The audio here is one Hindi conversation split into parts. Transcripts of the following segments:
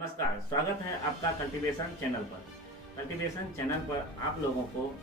नमस्कार, स्वागत है आपका कल्टीवेशन चैनल पर। कल्टीवेशन चैनल पर आप लोगों को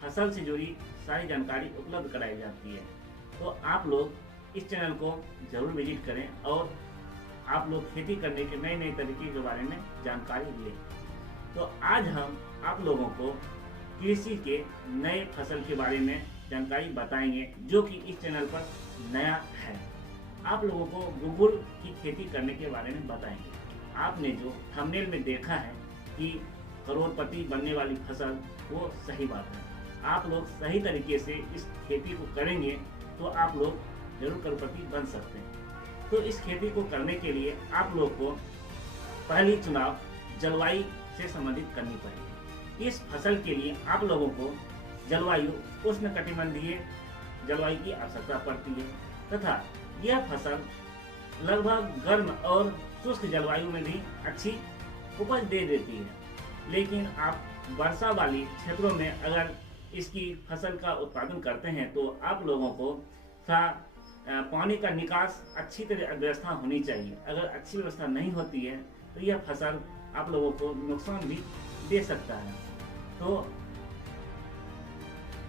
फसल से जुड़ी सारी जानकारी उपलब्ध कराई जाती है। तो आप लोग इस चैनल को जरूर विजिट करें और आप लोग खेती करने के नए नए तरीके के बारे में जानकारी लें। तो आज हम आप लोगों को कृषि के नए फसल के बारे में जानकारी बताएंगे जो कि इस चैनल पर नया है। आप लोगों को गुगुल की खेती करने के बारे में बताएंगे। आपने जो थंबनेल में देखा है कि करोड़पति बनने वाली फसल, वो सही बात है। आप लोग सही तरीके से इस खेती को करेंगे तो आप लोग जरूर करोड़पति बन सकते हैं। तो इस खेती को करने के लिए आप लोग को पहली चुनाव जलवायु से संबंधित करनी पड़ेगी। इस फसल के लिए आप लोगों को जलवायु उष्णकटिबंधीय जलवायु की आवश्यकता पड़ती है तथा यह फसल लगभग गर्म और शुष्क जलवायु में भी अच्छी उपज दे देती है। लेकिन आप वर्षा वाली क्षेत्रों में अगर इसकी फसल का उत्पादन करते हैं तो आप लोगों को पानी का निकास अच्छी तरह व्यवस्था होनी चाहिए। अगर अच्छी व्यवस्था नहीं होती है तो यह फसल आप लोगों को नुकसान भी दे सकता है। तो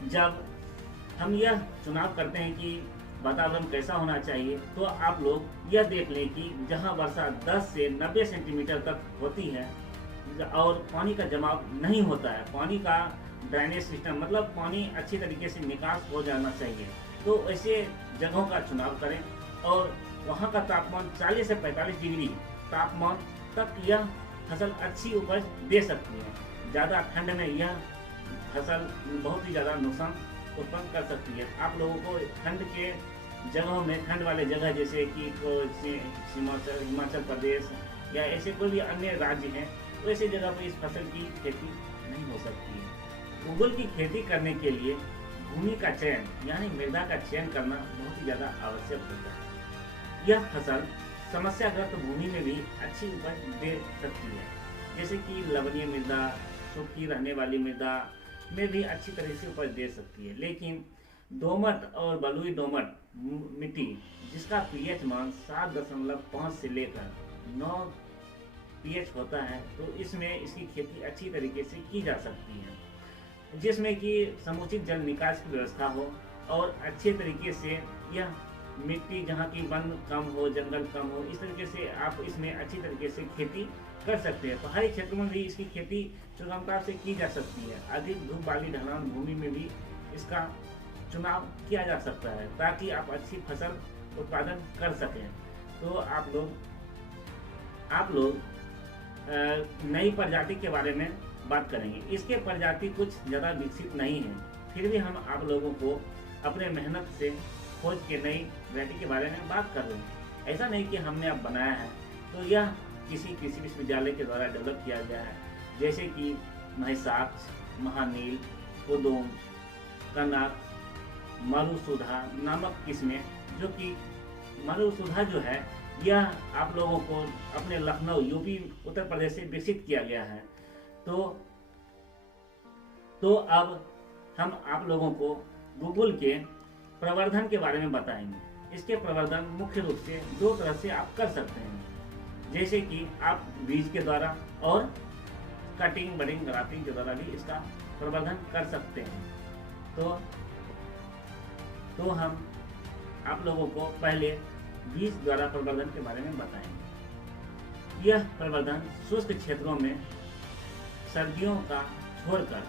जब हम यह चुनाव करते हैं कि वातावरण कैसा होना चाहिए, तो आप लोग यह देख लें कि जहां वर्षा 10 से 90 सेंटीमीटर तक होती है और पानी का जमाव नहीं होता है, पानी का ड्रेनेज सिस्टम मतलब पानी अच्छी तरीके से निकास हो जाना चाहिए, तो ऐसे जगहों का चुनाव करें और वहां का तापमान 40 से 45 डिग्री तापमान तक यह फसल अच्छी उपज दे सकती है। ज़्यादा ठंड में यह फसल बहुत ही ज़्यादा नुकसान उत्पन्न कर सकती है। आप लोगों को ठंड के जगहों में, ठंड वाले जगह जैसे कि हिमाचल प्रदेश या ऐसे कोई भी अन्य राज्य हैं, तो ऐसे जगह पर इस फसल की खेती नहीं हो सकती है। गुगुल की खेती करने के लिए भूमि का चयन यानी मृदा का चयन करना बहुत ही ज़्यादा आवश्यक होता है। यह फसल समस्याग्रस्त भूमि में भी अच्छी उपज दे सकती है, जैसे कि लवणीय मृदा, सूखी रहने वाली मृदा में भी अच्छी तरह से उपज दे सकती है। लेकिन दोमट और बलुई दोमट मिट्टी जिसका पीएच मान 7.5 से लेकर 9 पीएच होता है, तो इसमें इसकी खेती अच्छी तरीके से की जा सकती है, जिसमें कि समुचित जल निकास की व्यवस्था हो और अच्छे तरीके से यह मिट्टी जहाँ की वन कम हो, जंगल कम हो, इस तरीके से आप इसमें अच्छी तरीके से खेती कर सकते हैं। पहाड़ी क्षेत्रों में भी इसकी खेती सुगमता से की जा सकती है। अधिक धूप वाली ढलान भूमि में भी इसका चुनाव किया जा सकता है ताकि आप अच्छी फसल उत्पादन कर सकें। तो आप लोग नई प्रजाति के बारे में बात करेंगे। इसके प्रजाति कुछ ज़्यादा विकसित नहीं है, फिर भी हम आप लोगों को अपने मेहनत से खोज के नई वैरायटी के बारे में बात कर रहे हैं। ऐसा नहीं कि हमने अब बनाया है, तो यह किसी कृषि विश्वविद्यालय के द्वारा डेवलप किया गया है, जैसे कि महिसाक्ष, महानील, पुदोम, कनक, मरुसुधा नामक किस्में, जो कि मरुसुधा जो है यह आप लोगों को अपने लखनऊ यूपी उत्तर प्रदेश से विकसित किया गया है। तो अब हम आप लोगों को गुगुल के प्रवर्धन के बारे में बताएंगे। इसके प्रवर्धन मुख्य रूप से 2 तरह से आप कर सकते हैं, जैसे कि आप बीज के द्वारा और कटिंग, बडिंग, ग्राफ्टिंग के द्वारा भी इसका प्रवर्धन कर सकते हैं। तो हम आप लोगों को पहले बीज द्वारा प्रवर्धन के बारे में बताएंगे। यह प्रवर्धन शुष्क क्षेत्रों में सर्दियों का छोड़कर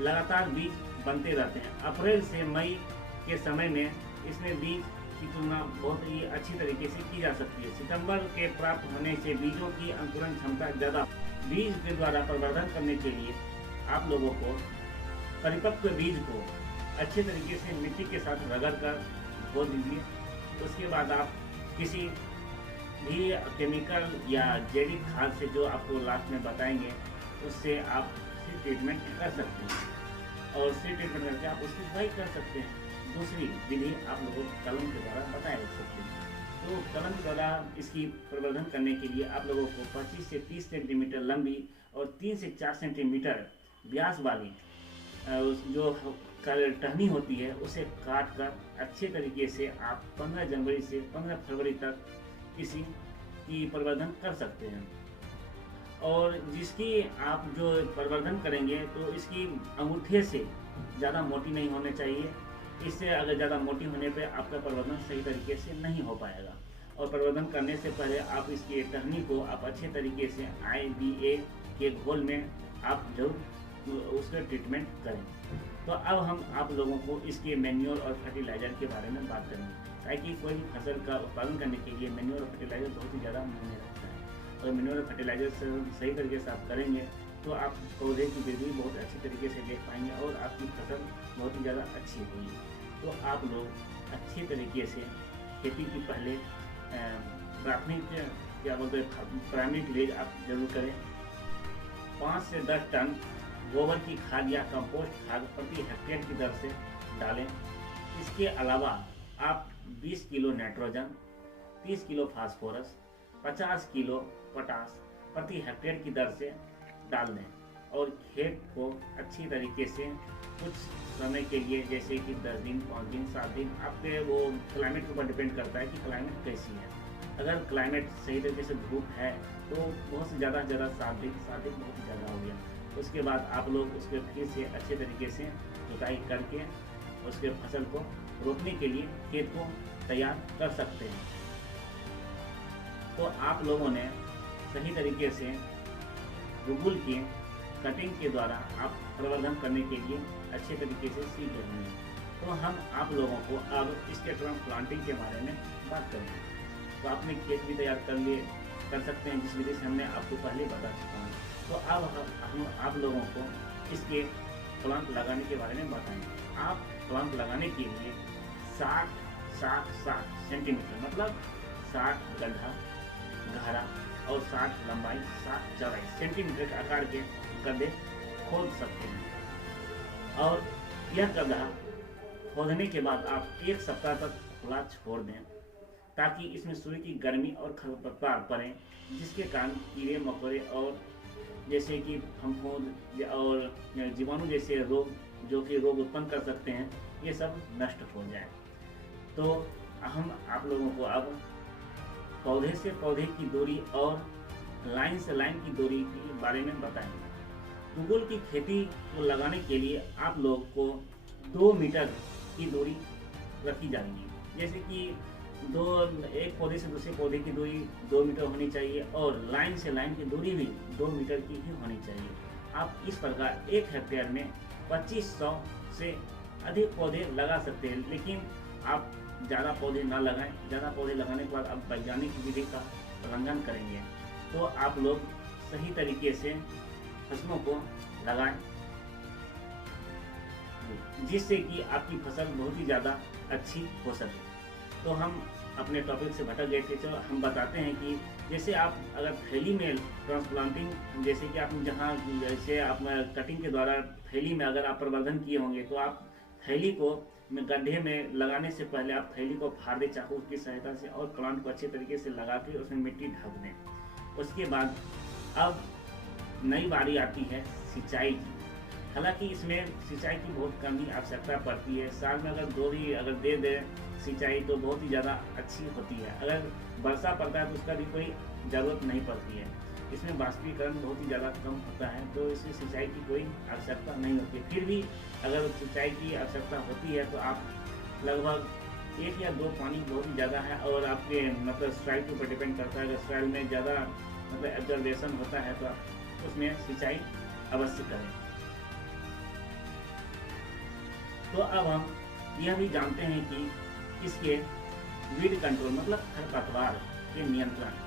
लगातार बीज बनते रहते हैं। अप्रैल से मई के समय में इसमें बीज की तुलना बहुत ही अच्छी तरीके से की जा सकती है। सितंबर के प्राप्त होने से बीजों की अंकुरण क्षमता ज़्यादा। बीज के द्वारा प्रवर्धन करने के लिए आप लोगों को परिपक्व बीज को अच्छे तरीके से मिट्टी के साथ रगड़ कर धो दीजिए। उसके बाद आप किसी भी केमिकल या जैविक खाद से, जो आपको लास्ट में बताएंगे, उससे आप सीड ट्रीटमेंट कर सकते हैं और सीड ट्रीटमेंट करके आप उसकी बुआई कर सकते हैं। दूसरी विधि आप लोगों को कलम के द्वारा बताया जा सकते हैं। तो कलम के द्वारा इसकी प्रवर्धन करने के लिए आप लोगों को 25 से 30 सेंटीमीटर लंबी और 3 से 4 सेंटीमीटर व्यास वाली जो टहनी होती है उसे काट कर अच्छे तरीके से आप 15 जनवरी से 15 फरवरी तक किसी की प्रवर्धन कर सकते हैं। और जिसकी आप जो प्रवर्धन करेंगे तो इसकी अंगूठे से ज़्यादा मोटी नहीं होनी चाहिए। इससे अगर ज़्यादा मोटी होने पे आपका प्रवर्धन सही तरीके से नहीं हो पाएगा। और प्रवर्धन करने से पहले आप इसकी टहनी को आप अच्छे तरीके से IBA के घोल में आप जरूर उसका ट्रीटमेंट करें। तो अब हम आप लोगों को इसके मैन्योर और फर्टिलाइज़र के बारे में बात करेंगे, ताकि कोई भी फसल का उत्पादन करने के लिए मैन्योर और फर्टिलाइज़र बहुत ही ज़्यादा मायने रखता है। और मैन्योर और फर्टिलाइज़र से सही तरीके से आप करेंगे तो आप पौधे की वृद्धि बहुत अच्छी तरीके से देख पाएंगे और आपकी फसल बहुत ही ज़्यादा अच्छी होगी। तो आप लोग अच्छे तरीके से खेती की पहले प्राथमिक क्या बोलते हैं प्राइमरी विलेज आप जरूर करें। 5 से 10 टन गोबर की खाद या कंपोस्ट खाद प्रति हेक्टेयर की दर से डालें। इसके अलावा आप 20 kilo nitrogen, 30 kilo phosphorus, 50 kilo potash प्रति हेक्टेयर की दर से डाल दें और खेत को अच्छी तरीके से कुछ समय के लिए, जैसे कि 10 दिन, 5 दिन, 7 दिन, आपके वो क्लाइमेट के ऊपर डिपेंड करता है कि क्लाइमेट कैसी है। अगर क्लाइमेट सही तरीके से धूप है तो बहुत से ज़्यादा 7 दिन बहुत ही ज़्यादा हो गया। उसके बाद आप लोग उसके फिर से अच्छे तरीके से जुताई करके उसके फसल को रोपने के लिए खेत को तैयार कर सकते हैं। तो आप लोगों ने सही तरीके से रूबुल के कटिंग के द्वारा आप प्रवर्धन करने के लिए अच्छे तरीके से सीख रहे हैं। तो हम आप लोगों को अब इसके ट्रांसप्लांटिंग के बारे में बात करेंगे। तो आपने खेत भी तैयार कर सकते हैं, जिस विधि से हमने आपको पहले बता चुका हूँ। तो अब हम आप लोगों को इसके प्लांट लगाने के बारे में बताएंगे। आप प्लांट लगाने के लिए 60 सेंटीमीटर मतलब 60 गड्ढा गहरा और 60 लंबाई 60 चौड़ाई सेंटीमीटर के आकार के गड्ढे खोद सकते हैं। और यह गड्ढा खोदने के बाद आप 1 सप्ताह तक खुला छोड़ दें, ताकि इसमें सूर्य की गर्मी और खरपतवार पड़े, जिसके कारण कीड़े मकोड़े और जैसे कि फफूंद और जीवाणु जैसे रोग जो कि रोग उत्पन्न कर सकते हैं, ये सब नष्ट हो जाए। तो हम आप लोगों को अब पौधे से पौधे की दूरी और लाइन से लाइन की दूरी के बारे में बताएंगे। गुगल की खेती को लगाने के लिए आप लोग को 2 मीटर की दूरी रखी जाएगी। जैसे कि एक पौधे से दूसरे पौधे की दूरी 2 मीटर होनी चाहिए और लाइन से लाइन की दूरी भी 2 मीटर की ही होनी चाहिए। आप इस प्रकार 1 हेक्टेयर में 2500 से अधिक पौधे लगा सकते हैं, लेकिन आप ज़्यादा पौधे ना लगाएं। ज़्यादा पौधे लगाने के बाद आप वैज्ञानिक विधि का उल्लंघन करेंगे। तो आप लोग सही तरीके से फसलों को लगाएं, जिससे कि आपकी फसल बहुत ही ज़्यादा अच्छी हो सके। तो हम अपने टॉपिक से भटक गए थे। चलो हम बताते हैं कि जैसे आप अगर थैली में ट्रांसप्लांटिंग, जैसे कि आप जैसे आप कटिंग के द्वारा थैली में अगर आप प्रवर्धन किए होंगे, तो आप थैली को गड्ढे में लगाने से पहले आप थैली को फाड़ दें चाकू की सहायता से और प्लांट को अच्छे तरीके से लगा के उसमें मिट्टी ढक दें। उसके बाद अब नई बारी आती है सिंचाई की। हालांकि इसमें सिंचाई की बहुत कम ही आवश्यकता पड़ती है। साल में अगर 2 ही अगर दे दे सिंचाई तो बहुत ही ज़्यादा अच्छी होती है। अगर वर्षा पड़ता है तो उसका भी कोई ज़रूरत नहीं पड़ती है। इसमें वाष्पीकरण बहुत ही ज़्यादा कम होता है, तो इसमें सिंचाई की कोई आवश्यकता नहीं होती। फिर भी अगर सिंचाई की आवश्यकता होती है तो आप लगभग 1 या 2 पानी बहुत ही ज़्यादा है और आपके मतलब सॉइल के ऊपर डिपेंड करता है। अगर सॉइल में ज़्यादा मतलब एब्जॉर्बेशन होता है तो आप उसमें सिंचाई अवश्य करें। तो अब हम यह भी जानते हैं कि इसके वीड कंट्रोल मतलब खरपतवार के नियंत्रण।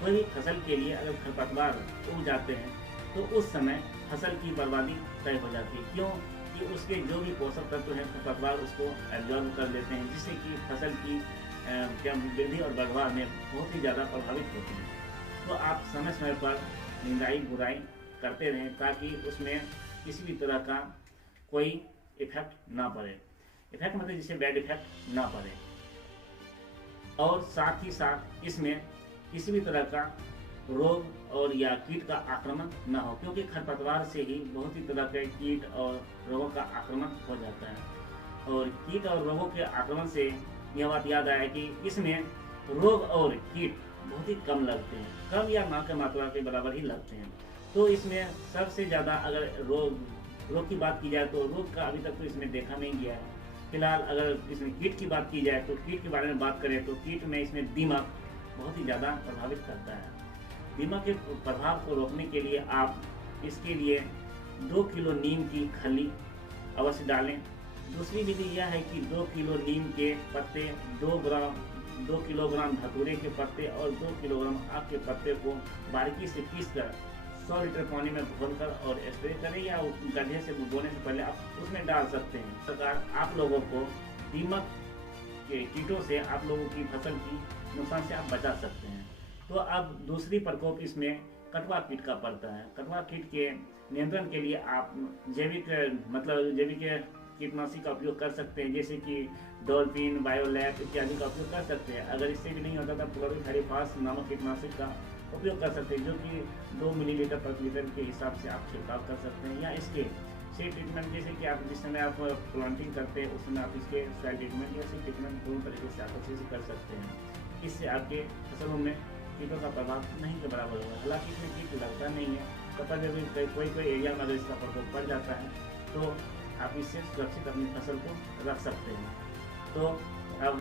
कोई भी फसल के लिए अगर खरपतवार उग जाते हैं तो उस समय फसल की बर्बादी तय हो जाती है। क्यों कि उसके जो भी पोषक तत्व हैं खरपतवार उसको एब्जॉर्ब कर लेते हैं, जिससे कि फसल की वृद्धि और बढ़वार में बहुत ही ज़्यादा प्रभावित होती है। तो आप समय समय पर निंदाई गुड़ाई करते रहें, ताकि उसमें किसी भी तरह का कोई इफेक्ट ना पड़े। इफेक्ट मतलब जिससे बैड इफेक्ट ना पड़े। और साथ ही साथ इसमें किसी भी तरह का रोग और या कीट का आक्रमण ना हो, क्योंकि खरपतवार से ही बहुत ही तरह के कीट और रोगों का आक्रमण हो जाता है। और कीट और रोगों के आक्रमण से यह बात याद आया कि इसमें रोग और कीट बहुत ही कम लगते हैं, कम या ना के मात्रा के बराबर ही लगते हैं। तो इसमें सबसे ज़्यादा अगर रोग की बात की जाए तो रोग का अभी तक तो इसमें देखा नहीं गया है। फिलहाल अगर इसमें कीट की बात की जाए तो कीट के बारे में बात करें तो कीट में इसमें दीमक बहुत ही ज़्यादा प्रभावित करता है। दीमक के प्रभाव को रोकने के लिए आप इसके लिए 2 किलो नीम की खली अवश्य डालें। दूसरी विधि यह है कि 2 किलो नीम के पत्ते, 2 किलोग्राम धतूरे के पत्ते और 2 किलोग्राम आक के पत्ते को बारीकी से पीसकर 100 लीटर पानी में घोलकर और स्प्रे करें, या गड्ढे से बोने से पहले आप उसमें डाल सकते हैं। सरकार आप लोगों को दीमक के कीटों से आप लोगों की फसल की नुकसान से आप बचा सकते हैं। तो अब दूसरी प्रकोप इसमें कटवा कीट का पड़ता है। कटवा कीट के नियंत्रण के लिए आप जैविक कीटनाशी का उपयोग कर सकते हैं, जैसे कि डॉल्फिन, बायोलैब इत्यादि का उपयोग कर सकते हैं। अगर इससे भी नहीं होता तो क्लोरोथेरिफास नामक कीटनाशक का उपयोग कर सकते हैं, जो कि 2 मिलीलीटर प्रति लीटर के हिसाब से आप छिड़काव कर सकते हैं। या इसके सीड ट्रीटमेंट, जैसे कि आप जिस समय आप प्लांटिंग करते हैं उस समय आप इसके सॉइल ट्रीटमेंट या सीड ट्रीटमेंट दोनों तरीके से आप अच्छे से कर सकते हैं। इससे आपके फसलों में कीटों का प्रभाव नहीं के बराबर होगा। हालांकि इसमें कीट लगता नहीं है, तो पर जब कोई एरिया में अगर इसका प्रकोप पड़ जाता है तो आप इससे सुरक्षित अपनी फसल को रख सकते हैं। तो अब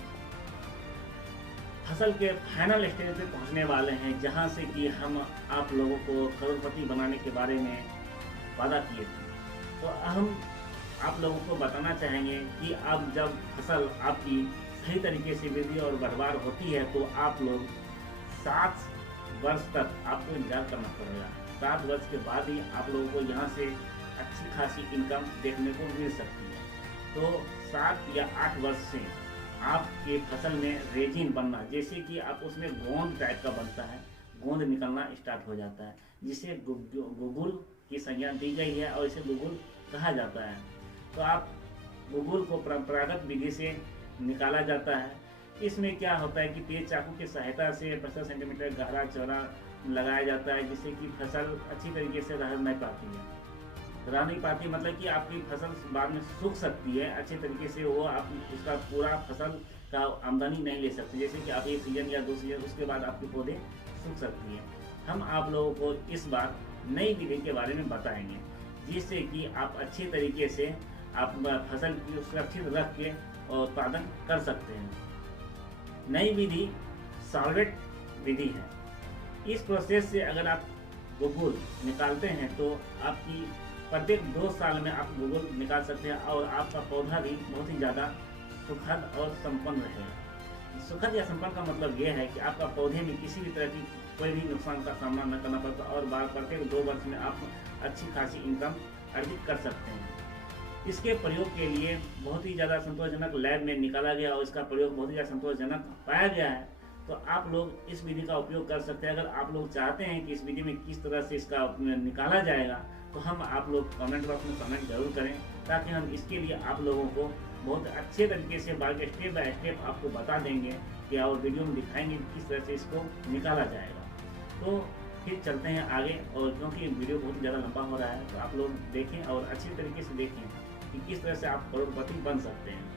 फसल के फाइनल स्टेज पे पहुंचने वाले हैं, जहां से कि हम आप लोगों को करोड़पति बनाने के बारे में वादा किए थे। तो हम आप लोगों को बताना चाहेंगे कि अब जब फसल आपकी सही तरीके से वृद्धि और बढ़वार होती है तो आप लोग 7 वर्ष तक आपको इंतजार करना पड़ेगा। 7 वर्ष के बाद ही आप लोगों को यहाँ से अच्छी खासी इनकम देखने को मिल सकती है। तो 7 या 8 वर्ष से आपके फसल में रेजिन बनना, जैसे कि आप उसमें गोंद टाइप का बनता है, गोंद निकलना स्टार्ट हो जाता है, जिसे गुगुल की संज्ञा दी गई है और इसे गुगुल कहा जाता है। तो आप गुगुल को परंपरागत विधि से निकाला जाता है। इसमें क्या होता है कि तेज चाकू की सहायता से 50 सेंटीमीटर गहरा चौड़ा लगाया जाता है, जिससे कि फसल अच्छी तरीके से रह नहीं पाती, मतलब कि आपकी फसल बाद में सूख सकती है अच्छे तरीके से, वो आप उसका पूरा फसल का आमदनी नहीं ले सकते। जैसे कि आप 1 सीजन या 2 सीजन उसके बाद आपके पौधे सूख सकती है। हम आप लोगों को इस बार नई विधि के बारे में बताएंगे, जिससे कि आप अच्छे तरीके से आप फसल की सुरक्षित रख के उत्पादन कर सकते हैं। नई विधि सॉल्वेट विधि है। इस प्रोसेस से अगर आप गुगुल निकालते हैं तो आपकी प्रत्येक 2 साल में आप गुगुल निकाल सकते हैं और आपका पौधा भी बहुत ही ज़्यादा सुखद और संपन्न रहेगा। सुखद या संपन्न का मतलब यह है कि आपका पौधे में किसी भी तरह की कोई भी नुकसान का सामना न करना पड़ता और प्रत्येक 2 वर्ष में आप अच्छी खासी इनकम अर्जित कर सकते हैं। इसके प्रयोग के लिए बहुत ही ज़्यादा संतोषजनक लैब में निकाला गया और इसका प्रयोग बहुत ही ज़्यादा संतोषजनक पाया गया है। तो आप लोग इस विधि का उपयोग कर सकते हैं। अगर आप लोग चाहते हैं कि इस विधि में किस तरह से इसका निकाला जाएगा तो हम आप लोग कमेंट बॉक्स में कमेंट जरूर करें, ताकि हम इसके लिए आप लोगों को बहुत अच्छे तरीके से स्टेप बाय स्टेप आपको बता देंगे कि और वीडियो में दिखाएंगे किस तरह से इसको निकाला जाएगा। तो फिर चलते हैं आगे, और क्योंकि वीडियो बहुत ज़्यादा लंबा हो रहा है तो आप लोग देखें और अच्छे तरीके से देखें कि किस तरह से आप करोड़पति बन सकते हैं।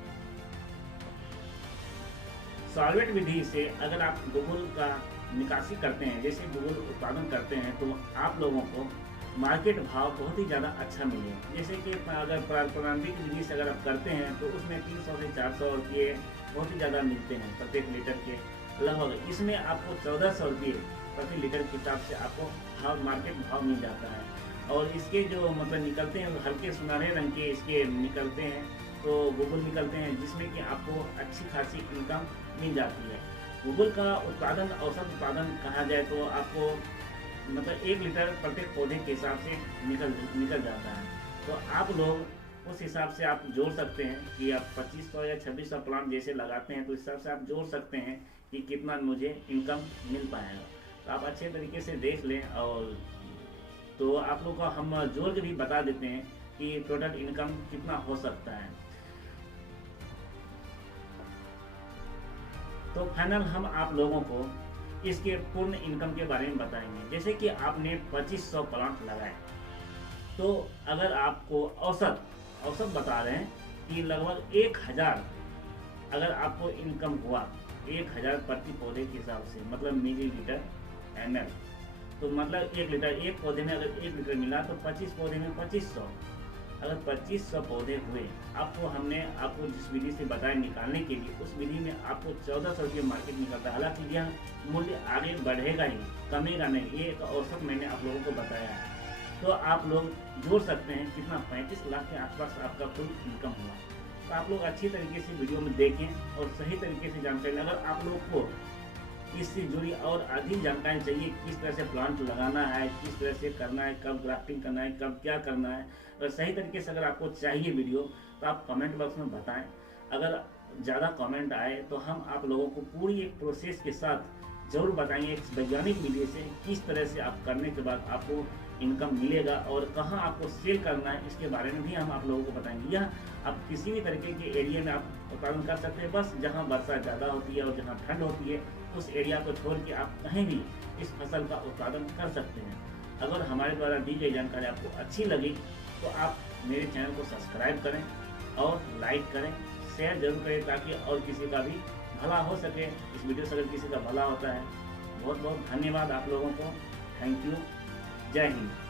सॉल्वेट विधि से अगर आप गुगुल का निकासी करते हैं, जैसे गुगुल उत्पादन करते हैं, तो आप लोगों को मार्केट भाव बहुत ही ज़्यादा अच्छा मिलेगा। जैसे कि अगर प्रारंभिक विधि से अगर आप करते हैं तो उसमें 300 से 400 रुपये बहुत ही ज़्यादा मिलते हैं प्रत्येक लीटर के लगभग। इसमें आपको 1400 रुपये प्रति लीटर के हिसाब से आपको मार्केट भाव मिल जाता है। और इसके जो निकलते हैं हल्के सुनहरे रंग के इसके निकलते हैं, तो गुगुल निकलते हैं, जिसमें कि आपको अच्छी खासी इनकम मिल जाती है। गुगुल का उत्पादन औसत उत्पादन कहा जाए तो आपको 1 लीटर प्रत्येक पौधे के हिसाब से निकल जाता है। तो आप लोग उस हिसाब से आप जोड़ सकते हैं कि आप 2500 या 2600 प्लांट जैसे लगाते हैं, तो इस हिसाब से आप जोड़ सकते हैं कि कितना मुझे इनकम मिल पाएगा। तो आप अच्छे तरीके से देख लें, और तो आप लोग को हम जोड़ के भी बता देते हैं कि टोटल इनकम कितना हो सकता है। तो फाइनल हम आप लोगों को इसके पूर्ण इनकम के बारे में बताएंगे। जैसे कि आपने 2500 प्लांट लगाए, तो अगर आपको औसत बता रहे हैं कि लगभग 1000 अगर आपको इनकम हुआ 1000 प्रति पौधे के हिसाब से, मतलब मिलीलीटर ml। तो मतलब 1 लीटर, एक पौधे में अगर 1 लीटर मिला तो 25 पौधे में 2500। अगर 2500 पौधे हुए, हमने आपको जिस विधि से बताया निकालने के लिए, उस विधि में आपको 1400 रुपये मार्केट निकलता है। हालांकि यह मूल्य आगे बढ़ेगा ही, कमेगा नहीं, ये एक औसत मैंने आप लोगों को बताया है। तो आप लोग जोड़ सकते हैं कितना, 35 लाख के आसपास आपका कुल इनकम हुआ। तो आप लोग अच्छी तरीके से वीडियो में देखें और सही तरीके से जानकारी। अगर आप लोग को इससे जुड़ी और अधिक जानकारी चाहिए, किस तरह से प्लांट लगाना है, किस तरह से करना है, कब ग्राफ्टिंग करना है, कब क्या करना है, और सही तरीके से अगर आपको चाहिए वीडियो तो आप कमेंट बॉक्स में बताएं। अगर ज़्यादा कमेंट आए तो हम आप लोगों को पूरी एक प्रोसेस के साथ जरूर बताएंगे, एक वैज्ञानिक विधि से किस तरह से आप करने के बाद आपको इनकम मिलेगा और कहाँ आपको सेल करना है, इसके बारे में भी हम आप लोगों को बताएंगे। यह आप किसी भी तरीके के एरिया में आप उत्पादन कर सकते हैं, बस जहाँ वर्षा ज़्यादा होती है और जहाँ ठंड होती है उस एरिया को छोड़ के आप कहीं भी इस फसल का उत्पादन कर सकते हैं। अगर हमारे द्वारा दी गई जानकारी आपको अच्छी लगी तो आप मेरे चैनल को सब्सक्राइब करें और लाइक करें, शेयर जरूर करें, ताकि और किसी का भी भला हो सके। इस वीडियो से अगर किसी का भला होता है। बहुत बहुत धन्यवाद आप लोगों को। Thank you. जय हिंद।